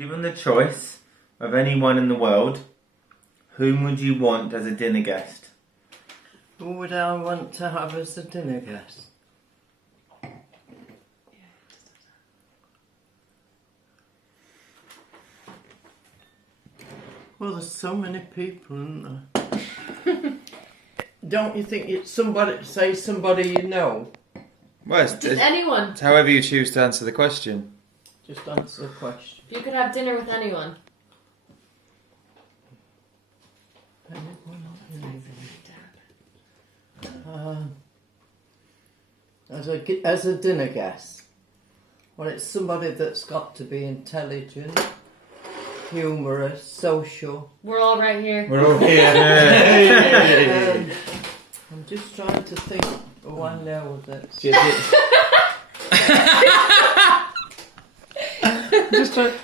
Given the choice of anyone in the world, whom would you want as a dinner guest? Who would I want to have as a dinner guest? Well, there's so many people, isn't there? Don't you think it's somebody you know? Well, Just anyone. it's however you choose to answer the question. Just answer the question. You could have dinner with anyone. As a dinner guest, well, it's somebody that's got to be intelligent, humorous, social. We're all right here. We're all here. I'm just trying to think. Oh, I know that.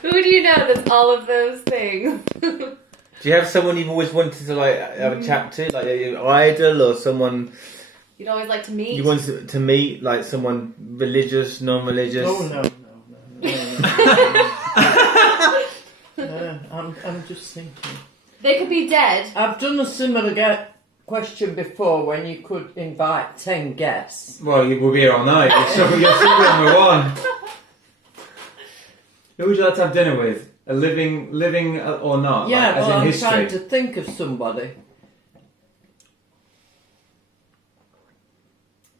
Who do you know that's all of those things? Do you have someone you've always wanted to have a chat to, like your idol or someone You'd always like to meet? you wanted to meet, like someone religious, non-religious? Oh no. I'm just thinking. They could be dead. I've done a similar question before when you could invite 10 guests. Well, you will be here all night. You're number one. Who would you like to have dinner with? A living or not? Yeah, like, as well, in I'm history? trying to think of somebody.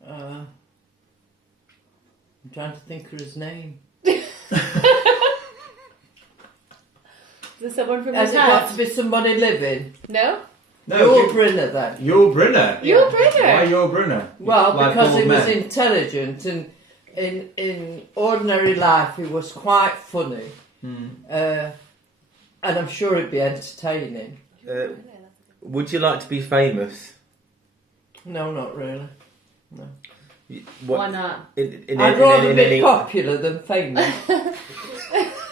I'm trying to think of his name. Is this someone from Has the it got past? to be somebody living? No? No, Yul Brynner then. Yul Brynner. Yul Brynner? Why Yul Brynner? Well, Like because bald he was men. intelligent and in ordinary life he was quite funny. And I'm sure it'd be entertaining. Would you like to be famous? No, not really. No. Why not? I'd rather be popular than famous.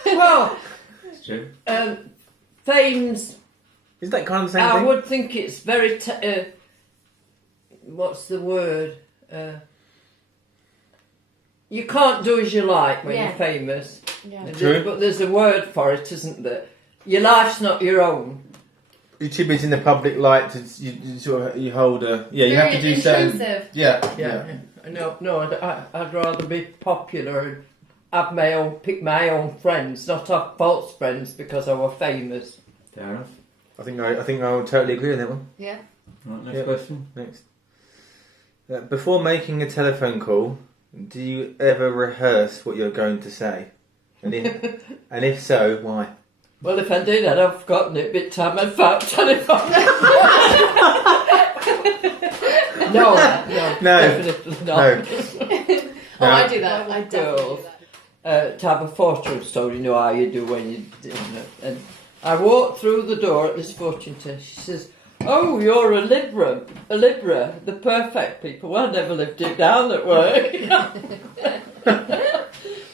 Well, It's true. fame's... Is that kind of the same I thing? would think it's very... what's the word? You can't do as you like when you're famous. Yeah. True. But there's a word for it, isn't there? Your life's not your own. You should be in the public light. You hold a... Yeah, you have to do certain... intrusive. Yeah. No, I'd rather be popular and have pick my own friends, not have false friends because I were famous. Fair enough. I think I would totally agree with that one. Yeah. Right, next question. Next. Before making a telephone call, do you ever rehearse what you're going to say? And if so, why? Well, if I did, I'd have forgotten it bit time I'd found telephone. No, definitely not. Oh, I do that. I definitely do that. To have a fortune story, you know how you do when you do it. And I walked through the door at this fortune teller. She says, "Oh, you're a Libra, the perfect people." Well, I never lived it down that way.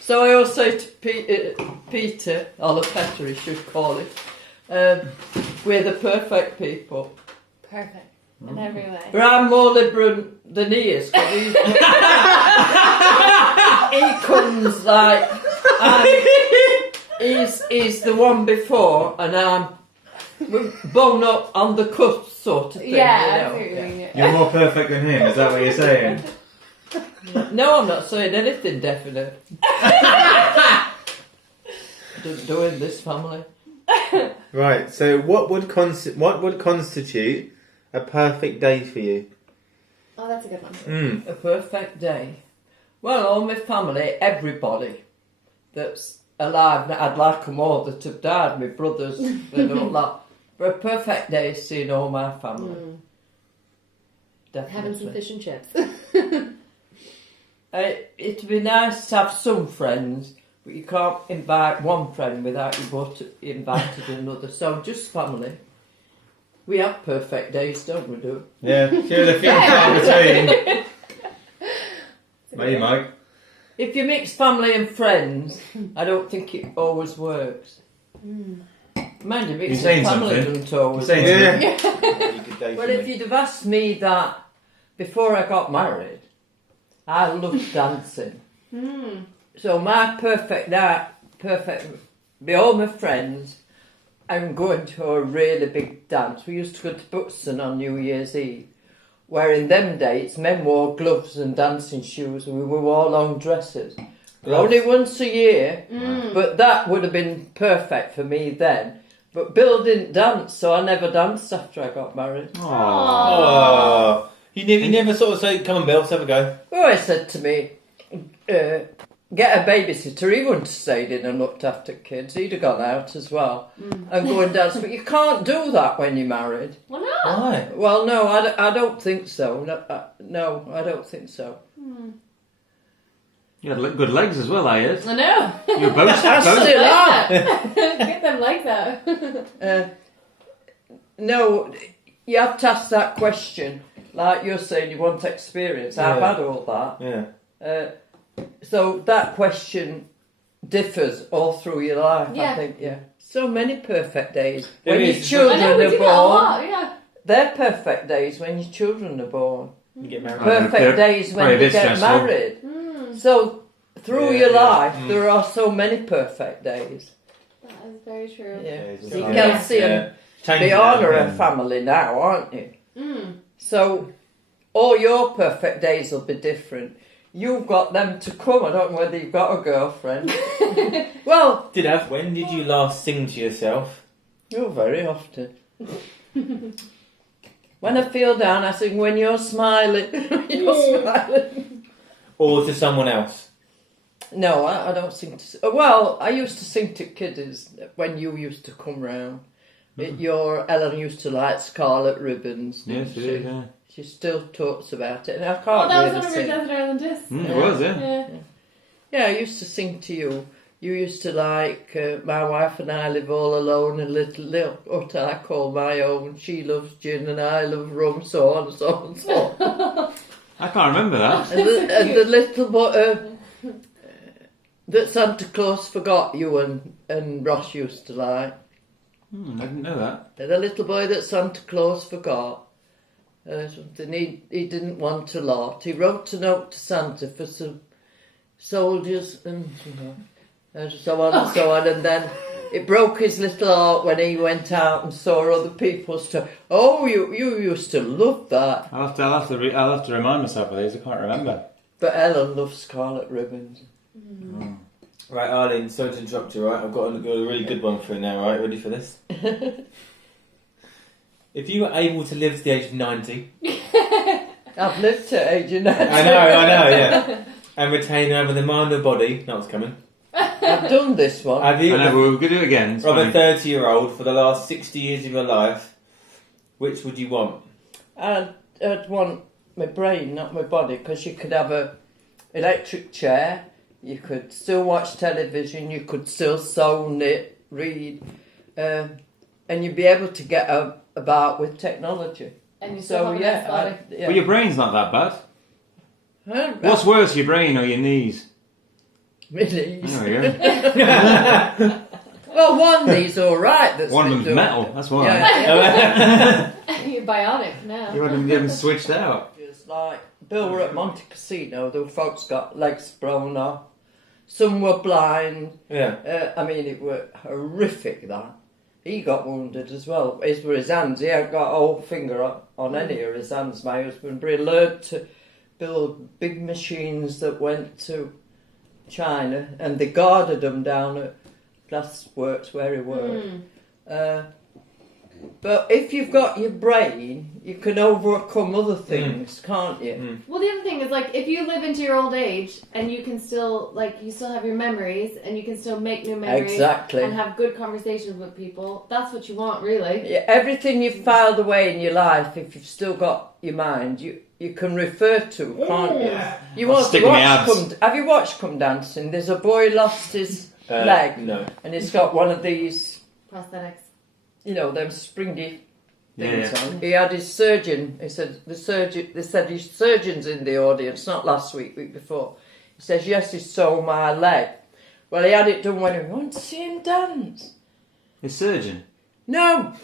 So I always say to Peter, or the Petter he should call it, we're the perfect people. Perfect. In every way. But I'm more liberal than he is, because he comes like, he's the one before, and I'm bone up on the cusp sort of thing. Yeah, you know? yeah. You're more perfect than him, is that what you're saying? No, I'm not saying anything definite. Don't do in this family. Right, so what would constitute a perfect day for you? Oh, that's a good one. A perfect day. Well, all my family, everybody that's alive, I'd like them all that have died, my brothers, they don't like. But a perfect day is seeing all my family. Definitely. Having some fish and chips. It'd be nice to have some friends, but you can't invite one friend without you both invited another. So just family. We have perfect days, don't we, do? Yeah, few and far between. Maybe, Mike. If you mix family and friends, I don't think it always works. Mind you, mixing family doesn't always work. Yeah. Well, if you'd have asked me that before I got married, I loved dancing. So my perfect all my friends, I'm going to a really big dance. We used to go to Buxton on New Year's Eve, where in them days men wore gloves and dancing shoes and we wore long dresses. Only once a year, but that would have been perfect for me then. But Bill didn't dance, so I never danced after I got married. Oh. You never sort of say, come on, Bill, let's have a go. Well, he said to me, get a babysitter. He wouldn't have stayed in and looked after kids. He'd have gone out as well and go and dance. But you can't do that when you're married. Why not? Why? Well, no, I don't think so. No, I don't think so. You had good legs as well, I heard. I know. You were both. I still are. Get them legs out. No, you have to ask that question. Like you're saying, you want experience. I've had all that. Yeah. So that question differs all through your life, Yeah. I think, So many perfect days. There When is. your children I know, we are do that a born, lot, yeah. they're perfect days when your children are born. You get married. Perfect they're days when very you get stressful. married. So through Yeah, your yeah. life, there are so many perfect days. That is very true. Yeah. it's See, like- Kelsey and Change it Bjorn are up, a family now, aren't you? Mm. So all your perfect days will be different. You've got them to come. I don't know whether you've got a girlfriend. Well, When did you last sing to yourself? oh, very often. When I feel down, I sing, when you're smiling. You're smiling. Or to someone else? No, I don't sing to... Well, I used to sing to kiddies when you used to come round. Ellen used to like Scarlet Ribbons. Yes, didn't it is, yeah. She still talks about it, and I Oh, can't that was really one of sing. your Desert Island Discs. It was, yeah. Yeah. Yeah, I used to sing to you. You used to like, my wife and I live all alone in a little hut I call my own. She loves gin and I love rum, so on and so on and so on. I can't remember that. and the little boy that Santa Claus forgot you and Ross used to like. I didn't know that. The little boy that Santa Claus forgot. Something he didn't want a lot. He wrote a note to Santa for some soldiers and so on and so on, and then it broke his little heart when he went out and saw other people's stuff. Oh, you used to love that. I'll have to remind myself of these. I can't remember. But Ellen loves Scarlet Ribbons. Right, Eileen, sorry to interrupt you, right? I've got a really good one for you now, right? Ready for this? If you were able to live to the age of 90... I've lived to age of 90. I know, yeah. And retain over the mind and body... No, it's coming. I've done this one. Have you? I know, we're going to do it again. It's Of a fine. 30-year-old for the last 60 years of your life, which would you want? I'd want my brain, not my body, because you could have a electric chair, you could still watch television, you could still sew, knit, read, and you'd be able to get about with technology. And you still have a nice body. But your brain's not that bad. What's worse, your brain or your knees? Really? There we go. Well, one knee's all right. That's One of been them's done. metal, that's why. Yeah. You're bionic now. You wouldn't get them switched out. It's like Bill were at Monte Cassino. The folks got legs thrown off. Some were blind. Yeah. I mean, it were horrific. That he got wounded as well. His were his hands. He hadn't got a whole finger on any of his hands. My husband, but he learned to build big machines that went to China, and they guarded them down at Glassworks where he worked. But if you've got your brain, you can overcome other things, can't you? Well, the other thing is, like, if you live into your old age and you can still, like, you still have your memories and you can still make new memories Exactly. and have good conversations with people, that's what you want, really. Yeah, everything you've filed away in your life, if you've still got your mind, you can refer to, can't you? You want to Stick in my watch abs. Have you watched Come Dancing? There's a boy lost his leg, No. and he's got one of these, Prosthetics. you know, them springy things Yeah. on. He had his surgeon. He said they said his surgeon's in the audience, not last week before. He says, yes, he saw my leg. Well, he had it done when he wanted to see him dance. His surgeon. No.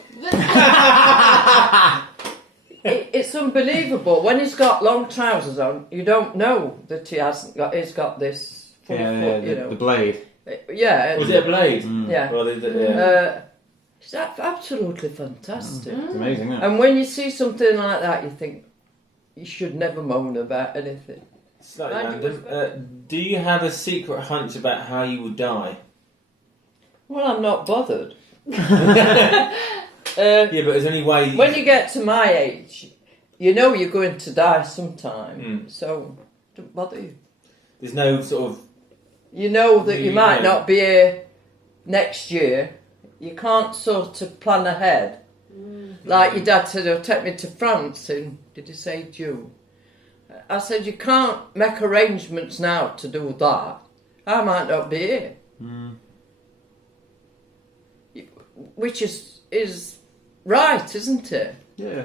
It's unbelievable. When he's got long trousers on, you don't know that he's got this full foot, you know. The blade. Yeah. Was it a blade? Yeah. Well, yeah. It's absolutely fantastic. It's amazing, isn't it? And when you see something like that, you think you should never moan about anything. Slightly random. Do you have a secret hunch about how you will die? Well, I'm not bothered. Yeah, but there's only way. When you get to my age, you know you're going to die sometime. So, don't bother you. There's no sort of. You know that you might not be here next year. You can't sort of plan ahead. Like your dad said, he'll take me to France in, did he say June? I said, you can't make arrangements now to do that. I might not be here. Which is right, isn't it? Yeah.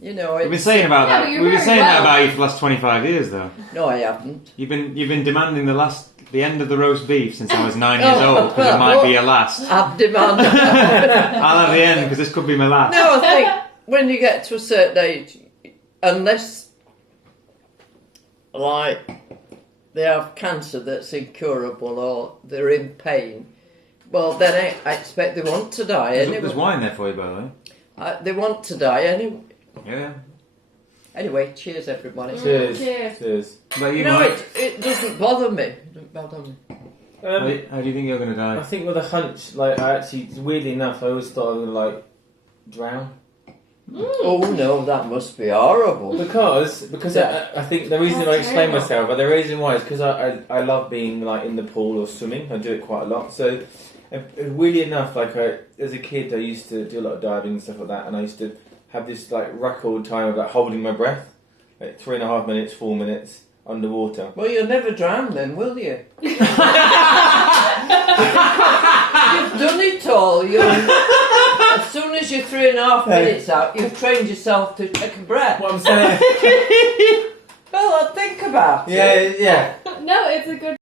You know, We've been saying about Yeah, that. you're We've been very saying that well. about you for the last 25 years, though. No, I haven't. You've been demanding the end of the roast beef since I was 9 years old because it might be your last. I've demanded. I'll have the end because this could be my last. No, I think when you get to a certain age, unless, like, they have cancer that's incurable or they're in pain, well, then I expect they want to die anyway. There's wine there for you, by the way. They want to die anyway. Yeah. Anyway, cheers, everybody. Cheers. Cheers. Cheers. But you No, might. it doesn't bother me. It doesn't bother me. How do you think you're going to I die? think with a hunch, like I actually, weirdly enough, I always thought I would like drown. Oh no, that must be horrible. Because Yeah. I think the reason That's I explain terrible. myself, but the reason why is because I love being like in the pool or swimming. I do it quite a lot. So weirdly enough, like as a kid, I used to do a lot of diving and stuff like that, and I used to have this like record time of like holding my breath, like 3.5 minutes, 4 minutes underwater. Well, you'll never drown then, will you? You've done it all. As soon as you're 3.5 minutes out, you've trained yourself to take a breath. What I'm saying? Well, I'll think about it. Yeah. No, it's a good